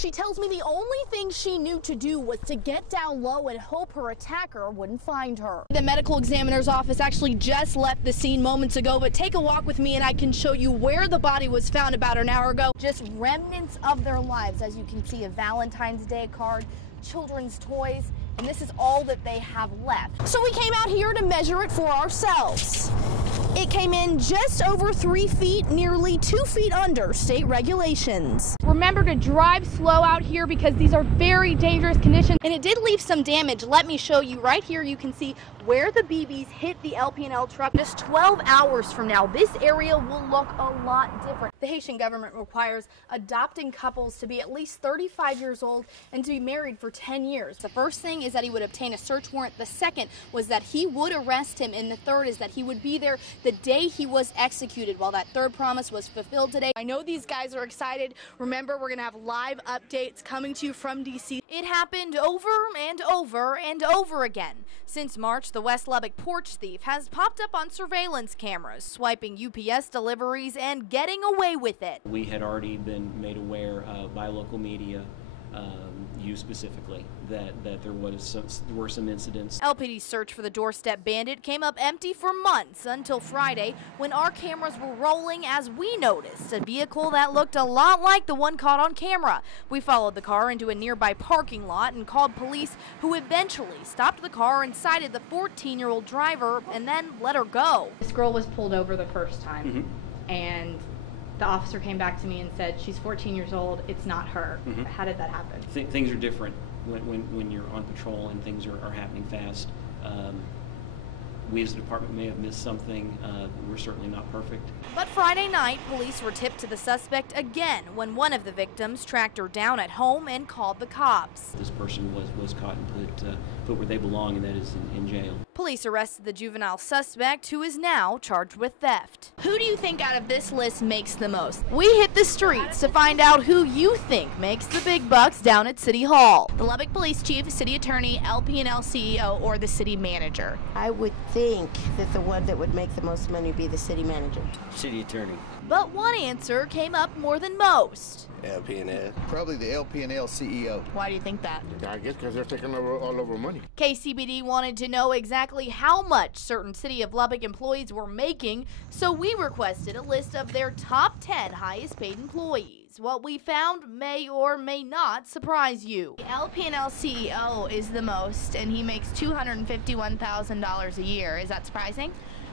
She tells me the only thing she knew to do was to get down low and hope her attacker wouldn't find her. The medical examiner's office actually just left the scene moments ago, but take a walk with me and I can show you where the body was found about an hour ago. Just remnants of their lives. As you can see, a Valentine's Day card, children's toys, and this is all that they have left. So we came out here to measure it for ourselves. It came in just over 3 feet, nearly 2 feet under state regulations. Remember to drive slow out here because these are very dangerous conditions, and it did leave some damage. Let me show you right here. You can see where the BBs hit the LP&L truck. Just 12 hours from now, this area will look a lot different. The Haitian government requires adopting couples to be at least 35 years old and to be married for 10 years. The first thing is that he would obtain a search warrant. The second was that he would arrest him, and the third is that he would be there the day he was executed. Well, that third promise was fulfilled today. I know these guys are excited. Remember, we're gonna have live updates coming to you from DC. It happened over and over and over again. Since March, the West Lubbock porch thief has popped up on surveillance cameras, swiping UPS deliveries and getting away with it. We had already been made aware by local media, you specifically, that there were some incidents. LPD's search for the doorstep bandit came up empty for months until Friday, when our cameras were rolling as we noticed a vehicle that looked a lot like the one caught on camera. We followed the car into a nearby parking lot and called police, who eventually stopped the car and cited the 14-year-old driver and then let her go. This girl was pulled over the first time, and the officer came back to me and said, she's 14 years old, it's not her. How did that happen? Things are different when you're on patrol and things are happening fast. We as a department may have missed something. We're certainly not perfect. But Friday night, police were tipped to the suspect again when one of the victims tracked her down at home and called the cops. This person was caught and put where they belong, and that is in jail. Police arrested the juvenile suspect, who is now charged with theft. Who do you think out of this list makes the most? We hit the streets to find out who you think makes the big bucks down at City Hall. The Lubbock Police Chief, City Attorney, LP&L CEO, or the City Manager? I would think that the one that would make the most money would be the City Manager. City Attorney. But one answer came up more than most. LP&L. Probably the LP&L CEO. Why do you think that? I guess because they're taking all over money. KCBD wanted to know exactly how much certain City of Lubbock employees were making, so we requested a list of their top 10 highest paid employees. What we found may or may not surprise you. The LP&L CEO is the most, and he makes $251,000 a year. Is that surprising?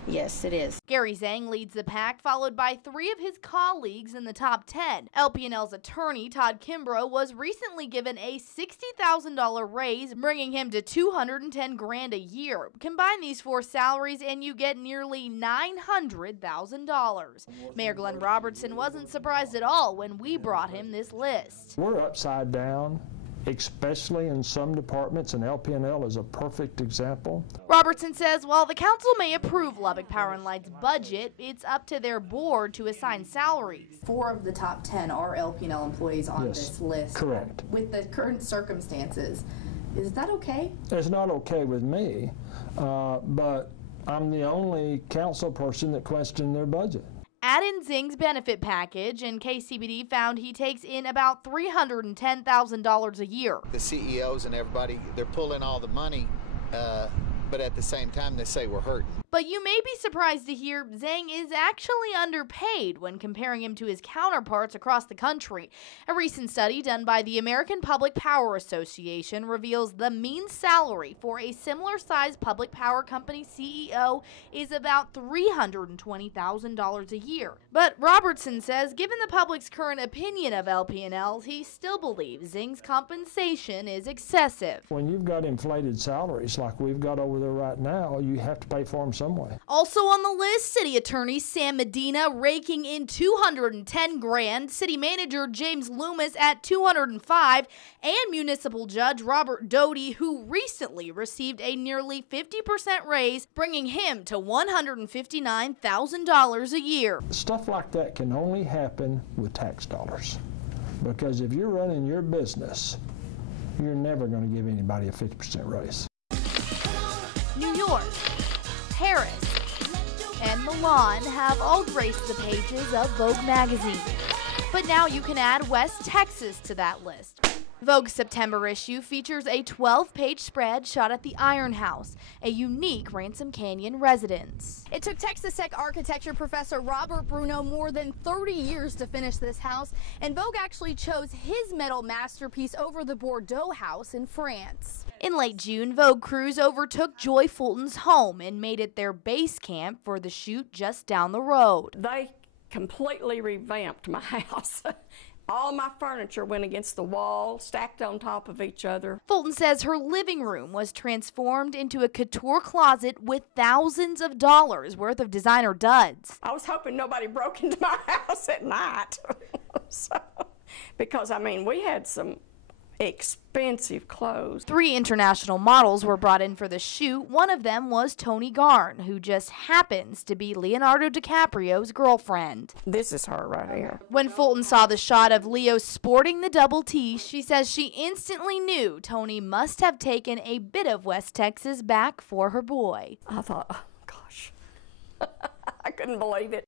Yes, it is. Gary Zhang leads the pack, followed by 3 of his colleagues in the top 10. LP&L's attorney, Todd Kimbrough, was recently given a $60,000 raise, bringing him to $210,000 a year. Combine these 4 salaries and you get nearly $900,000. Mayor Glenn Robertson wasn't surprised at all when we brought him this list. We're upside down, especially in some departments, and LP&L is a perfect example. Robertson says while the council may approve Lubbock Power and Light's budget, it's up to their board to assign salaries. 4 of the top 10 are LP&L employees on this list. Correct. With the current circumstances, is that okay? It's not okay with me, but I'm the only council person that questioned their budget. Add in Zing's benefit package, and KCBD found he takes in about $310,000 a year. The CEOs and everybody, they're pulling all the money, but at the same time they say we're hurting. But you may be surprised to hear Zhang is actually underpaid when comparing him to his counterparts across the country. A recent study done by the American Public Power Association reveals the mean salary for a similar-sized public power company CEO is about $320,000 a year. But Robertson says given the public's current opinion of LP&L, he still believes Zing's compensation is excessive. When you've got inflated salaries like we've got over there right now, you have to pay for them some way. Also on the list, City Attorney Sam Medina raking in $210,000, City Manager James Loomis at $205,000, and Municipal Judge Robert Doty, who recently received a nearly 50% raise, bringing him to $159,000 a year. Stuff like that can only happen with tax dollars, because if you're running your business, you're never going to give anybody a 50% raise. New York, Paris, and Milan have all graced the pages of Vogue magazine. But now you can add West Texas to that list. Vogue's September issue features a 12-page spread shot at the Iron House, a unique Ransom Canyon residence. It took Texas Tech architecture professor Robert Bruno more than 30 years to finish this house, and Vogue actually chose his metal masterpiece over the Bordeaux house in France. In late June, Vogue crews overtook Joy Fulton's home and made it their base camp for the shoot just down the road. They completely revamped my house. All my furniture went against the wall, stacked on top of each other. Fulton says her living room was transformed into a couture closet with thousands of dollars worth of designer duds. I was hoping nobody broke into my house at night. Because, I mean, we had some expensive clothes. 3 international models were brought in for the shoot. One of them was Toni Garn, who just happens to be Leonardo DiCaprio's girlfriend. This is her right here. When Fulton saw the shot of Leo sporting the double T, she says she instantly knew Toni must have taken a bit of West Texas back for her boy. I thought, oh, gosh. I couldn't believe it.